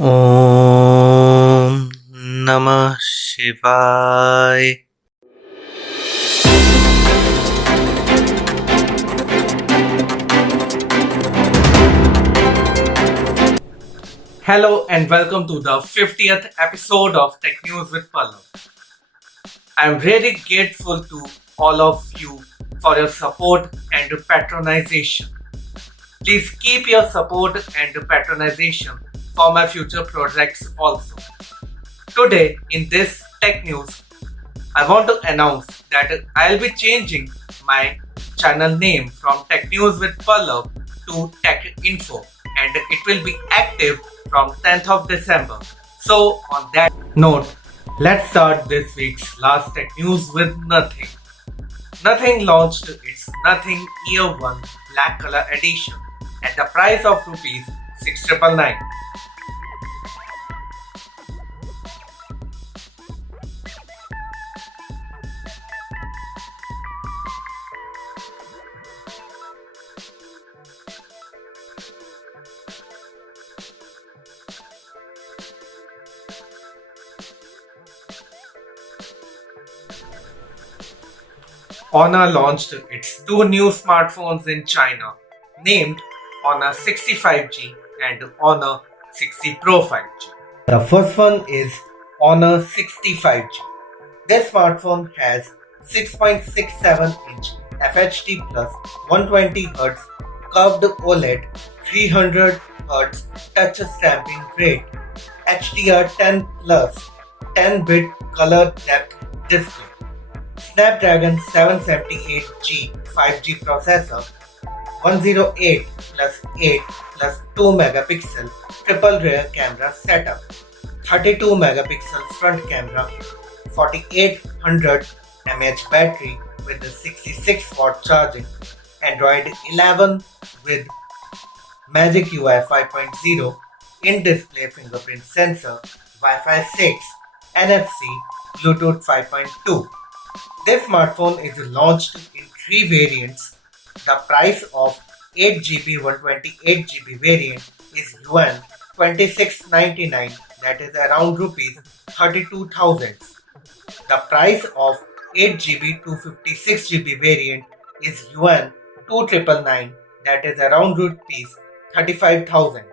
Om Namah Shivaya. Hello and welcome to the 50th episode of Tech News with Pallav. I am really grateful to all of you for your support and patronization. Please keep your support and patronization for my future projects also. Today in this Tech News, I want to announce that I'll be changing my channel name from Tech News with Pallav to Tech Info, and it will be active from 10th of December. So on that note, let's start this week's last Tech News with Nothing. Nothing launched its Nothing Year 1 Black Color Edition at the price of Rs 6,999. Honor launched its two new smartphones in China, named Honor 65G and Honor 60 Pro 5G. The first one is Honor 65G. This smartphone has 6.67-inch FHD plus 120Hz curved OLED, 300Hz touch stamping rate, HDR10 plus 10-bit color depth display, Snapdragon 778G 5G processor, 108 plus 8 plus 2 megapixel triple rear camera setup, 32 megapixel front camera, 4800 mAh battery with the 66 watt charging, Android 11 with Magic UI 5.0, in-display fingerprint sensor, Wi-Fi 6, NFC, Bluetooth 5.2. This smartphone is launched in three variants. The price of 8GB 128GB variant is yuan 2699, that is around rupees 32,000. The price of 8GB 256GB variant is yuan 2999, that is around rupees 35,000.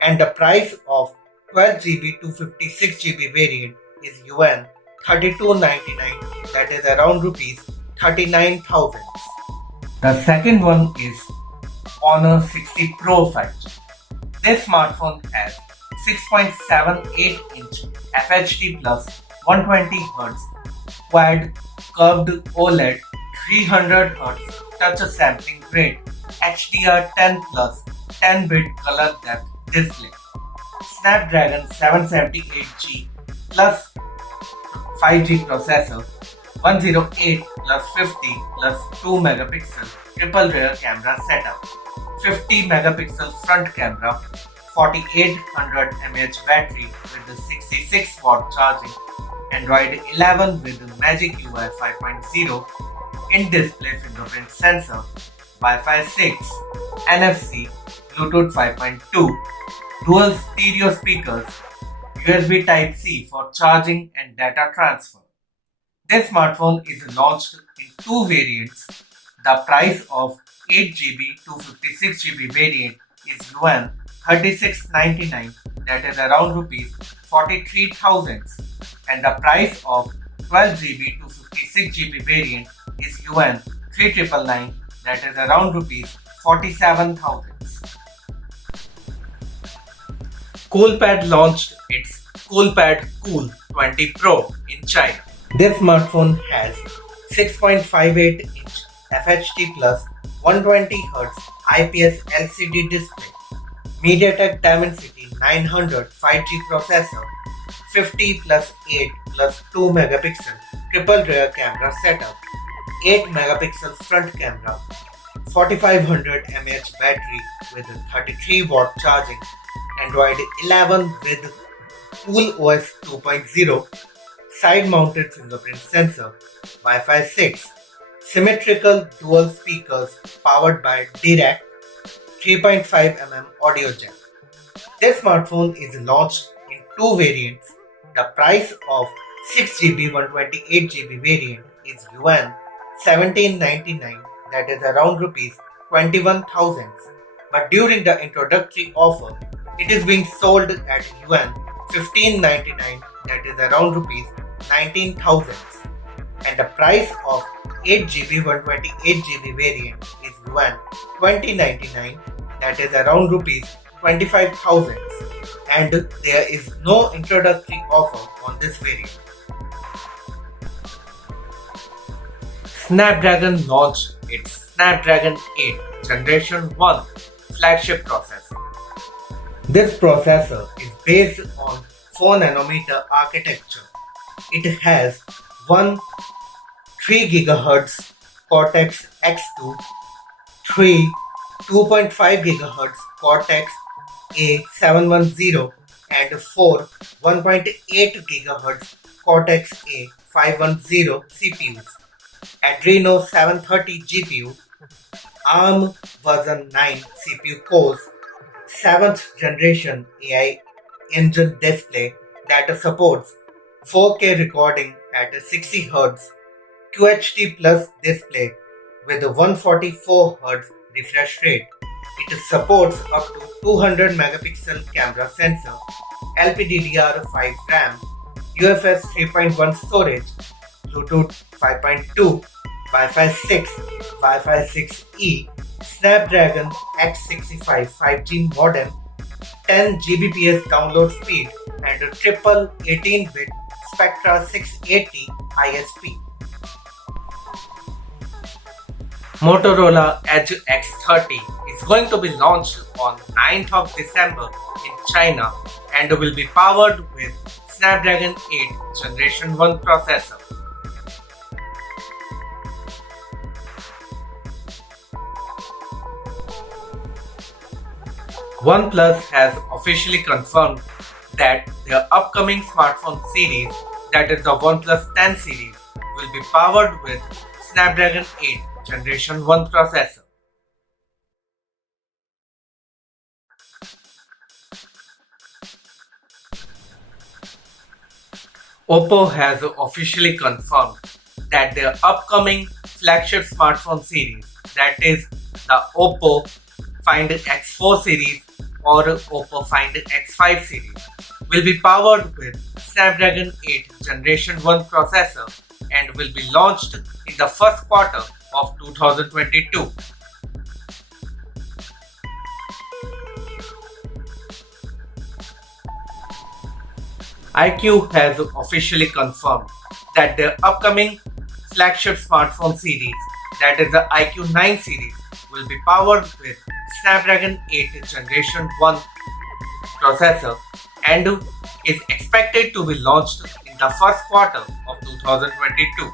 And the price of 12GB 256GB variant is yuan 3299, that is around rupees 39,000. The second one is Honor 60 Pro 5G. This smartphone has 6.78-inch FHD plus 120Hz quad curved OLED, 300Hz touch sampling rate, HDR10 plus 10-bit color depth display, Snapdragon 778G plus 5G processor, 108 plus 50 plus 2 megapixel triple rear camera setup, 50 megapixel front camera, 4800 mAh battery with the 66 watt charging, Android 11 with the Magic UI 5.0, in-display fingerprint sensor, Wi-Fi 6, NFC, Bluetooth 5.2, dual stereo speakers, USB Type-C for charging and data transfer. This smartphone is launched in two variants. The price of 8GB 256GB variant is yuan 3699, that is around rupees 43,000, and the price of 12GB 256GB variant is yuan 3999, that is around rupees 47,000. COOLPAD launched its COOLPAD Cool 20 Pro in China. This smartphone has 6.58-inch FHD plus 120Hz IPS LCD display, MediaTek Dimensity 900 5G processor, 50 plus 8 plus 2 megapixel triple rear camera setup, 8 megapixel front camera, 4500 mAh battery with 33 watt charging, Android 11 with CoolOS 2.0, side-mounted fingerprint sensor, Wi-Fi 6, symmetrical dual speakers powered by direct 3.5mm audio jack. This smartphone is launched in two variants. The price of 6GB 128GB variant is yuan 1799, that is around rupees 21,000. But during the introductory offer, it is being sold at yuan 1599, that is around rupees 19,000. And the price of 8GB 128GB variant is yuan 2099, that is around rupees 25,000, and there is no introductory offer on this variant. Snapdragon launched its Snapdragon 8 Generation 1 flagship processor. This processor is based on 4nm architecture. It has one 3 GHz Cortex X2, 3 2.5 GHz Cortex A710, and 4 1.8 GHz Cortex A510 CPUs, Adreno 730 GPU, ARM version 9 CPU cores, 7th generation AI engine display that supports 4K recording at 60 Hz, QHD plus display with a 144 Hz refresh rate. It supports up to 200 megapixel camera sensor, LPDDR5 RAM, UFS 3.1 storage, Bluetooth 5.2, Wi-Fi 6, Wi-Fi 6E, Snapdragon X65 5G modem, 10 Gbps download speed, and a triple 18-bit Spectra 680 ISP. Motorola Edge X30 is going to be launched on 9th of December in China and will be powered with Snapdragon 8 Generation 1 processor. OnePlus has officially confirmed that their upcoming smartphone series, that is the OnePlus 10 series, will be powered with Snapdragon 8 Generation 1 processor. OPPO has officially confirmed that their upcoming flagship smartphone series, that is the OPPO Find X4 series or OPPO Find X5 series, will be powered with Snapdragon 8 Generation 1 processor and will be launched in the first quarter of 2022. IQOO has officially confirmed that their upcoming flagship smartphone series, that is the IQOO 9 series, will be powered with Snapdragon 8 Generation 1 processor and is expected to be launched in the first quarter of 2022.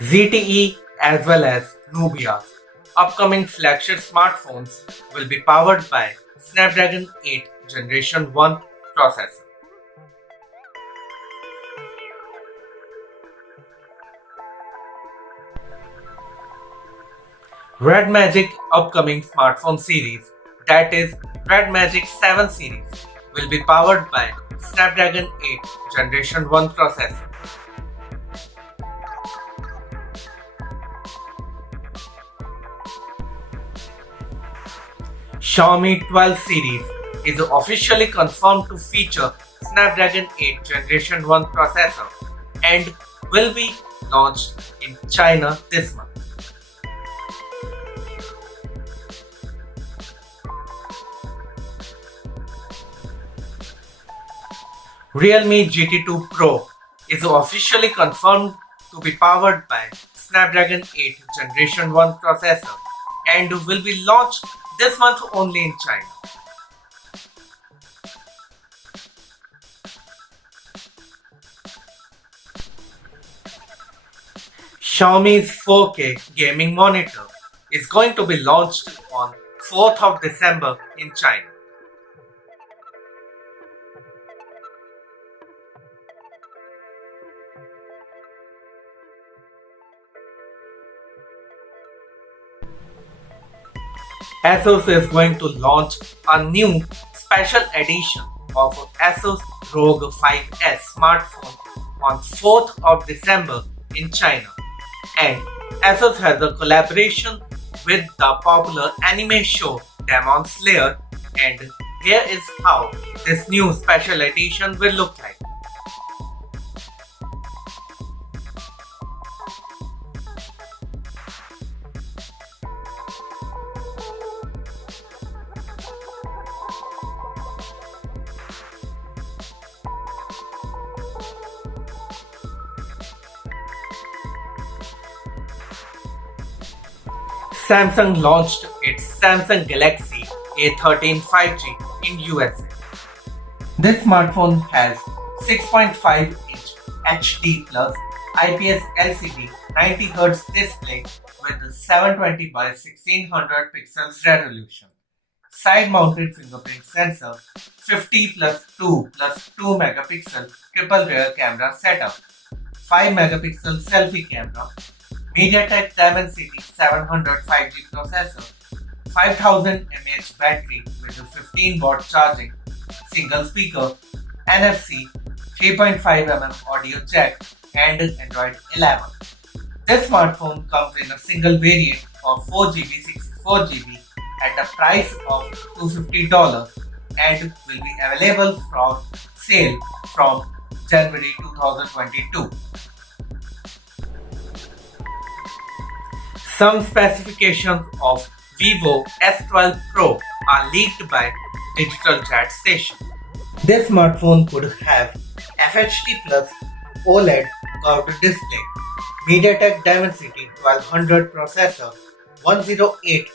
ZTE as well as NUBIA'S upcoming flagship smartphones will be powered by Snapdragon 8 Generation 1 processor. REDMAGIC upcoming smartphone series, that is REDMAGIC 7 series, will be powered by Snapdragon 8 Generation 1 processor. Xiaomi 12 series is officially confirmed to feature Snapdragon 8 Generation 1 processor and will be launched in China this month. Realme GT2 Pro is officially confirmed to be powered by Snapdragon 8 Generation 1 processor and will be launched this month only in China. Xiaomi's 4K gaming monitor is going to be launched on 4th of December in China. ASUS is going to launch a new special edition of ASUS ROG 5S smartphone on 4th of December in China. And ASUS has a collaboration with the popular anime show Demon Slayer, and here is how this new special edition will look like. Samsung launched its Samsung Galaxy A13 5G in USA. This smartphone has 6.5-inch HD plus IPS LCD 90Hz display with 720 by 1600 pixels resolution, side-mounted fingerprint sensor, 50 plus 2 plus 2 megapixel triple rear camera setup, 5 megapixel selfie camera, MediaTek Dimensity 700 5G processor, 5000 mAh battery with a 15-watt charging, single speaker, NFC, 3.5mm audio jack, and Android 11. This smartphone comes in a single variant of 4GB 64GB at a price of $250 and will be available for sale from January 2022. Some specifications of VIVO S12 Pro are leaked by Digital Chat Station. This smartphone could have FHD Plus OLED curved display, MediaTek Dimensity 1200 processor, 108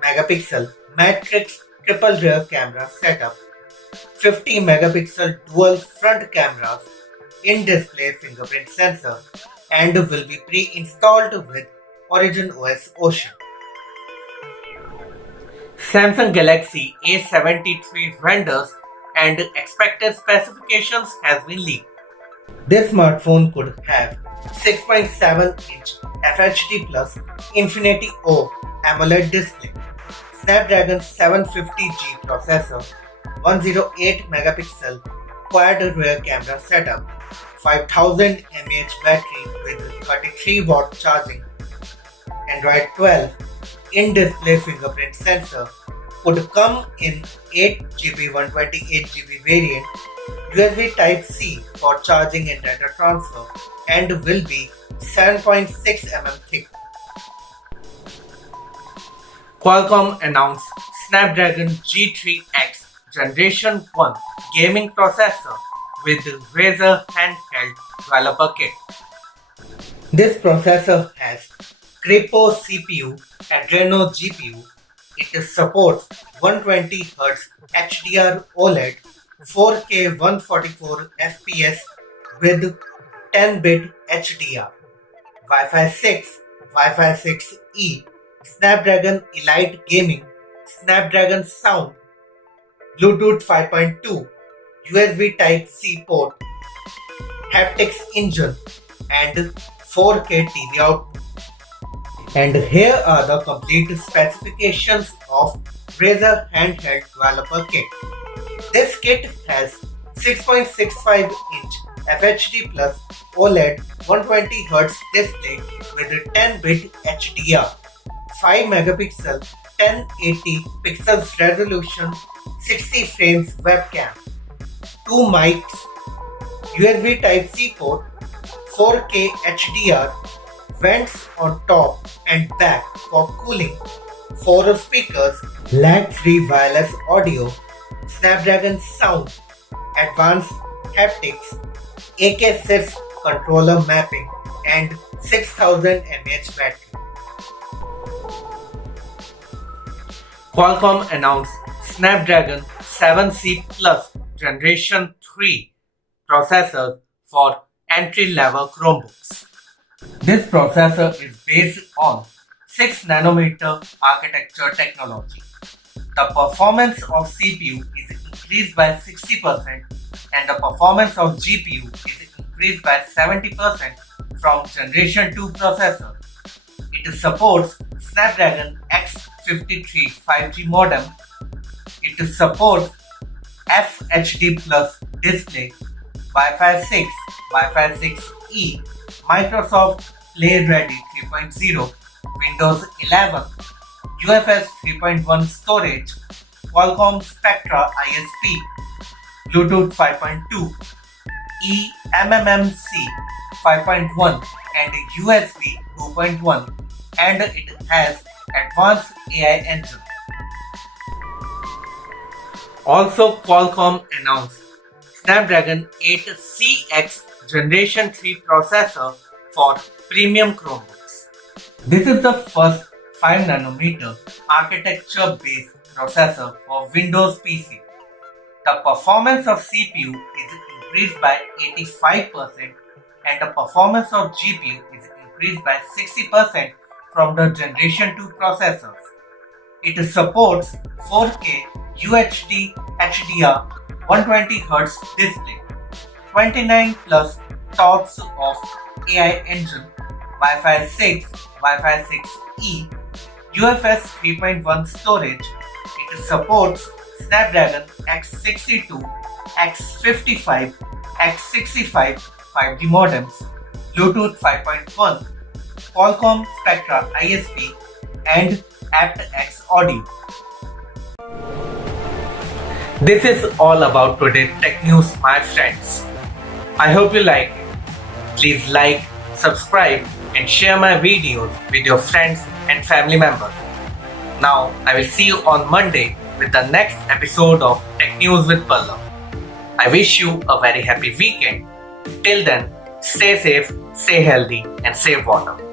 megapixel matrix triple rear camera setup, 50 megapixel dual front cameras, in-display fingerprint sensor, and will be pre-installed with Origin OS Ocean. Samsung Galaxy A73 renders and expected specifications has been leaked. This smartphone could have 6.7-inch FHD Plus Infinity O AMOLED display, Snapdragon 750G processor, 108 megapixel quad rear camera setup, 5000 mAh battery with 33-watt charging, Android 12, in-display fingerprint sensor, would come in 8GB 128GB variant, USB Type-C for charging and data transfer, and will be 7.6mm thick. Qualcomm announced Snapdragon G3X Generation 1 gaming processor with Razer handheld developer kit. This processor has Crepo CPU, Adreno GPU. It supports 120Hz HDR OLED, 4K 144 FPS with 10-bit HDR, Wi-Fi 6, Wi-Fi 6E, Snapdragon Elite Gaming, Snapdragon Sound, Bluetooth 5.2, USB Type-C port, haptics engine, and 4K TV output. And here are the complete specifications of Razer handheld developer kit. This kit has 6.65-inch FHD Plus OLED 120Hz display with 10-bit HDR, 5 megapixel 1080 pixels resolution, 60 frames webcam, 2 mics, USB Type-C port, 4K HDR, vents on top and back for cooling, 4 speakers, lag-free wireless audio, Snapdragon Sound, advanced haptics, AK6 controller mapping, and 6000 mAh battery. Qualcomm announced Snapdragon 7C Plus Generation 3 processor for entry-level Chromebooks. This processor is based on 6nm architecture technology. The performance of CPU is increased by 60% and the performance of GPU is increased by 70% from Generation 2 processor. It supports Snapdragon X US53 5G modem. It supports FHD Plus display, Wi-Fi 6, Wi-Fi 6E, Microsoft Play Ready 3.0, Windows 11, UFS 3.1 storage, Qualcomm Spectra ISP, Bluetooth 5.2, eMMC 5.1 and USB 2.1, and it has advanced AI engine. Also, Qualcomm announced Snapdragon 8CX Generation 3 processor for premium Chromebooks. This is the first 5nm architecture-based processor for Windows PC. The performance of CPU is increased by 85% and the performance of GPU is increased by 60% from the Generation 2 processors. It supports 4K UHD HDR 120Hz display, 29 plus TOPS of AI engine, Wi-Fi 6, Wi-Fi 6E, UFS 3.1 storage. It supports Snapdragon X62, X55, X65 5G modems, Bluetooth 5.1, Qualcomm Spectra ISP, and aptX audio. This is all about today's tech news, my friends. I hope you like it. Please like, subscribe, and share my videos with your friends and family members. Now, I will see you on Monday with the next episode of Tech News with Pallav. I wish you a very happy weekend. Till then, stay safe, stay healthy, and save water.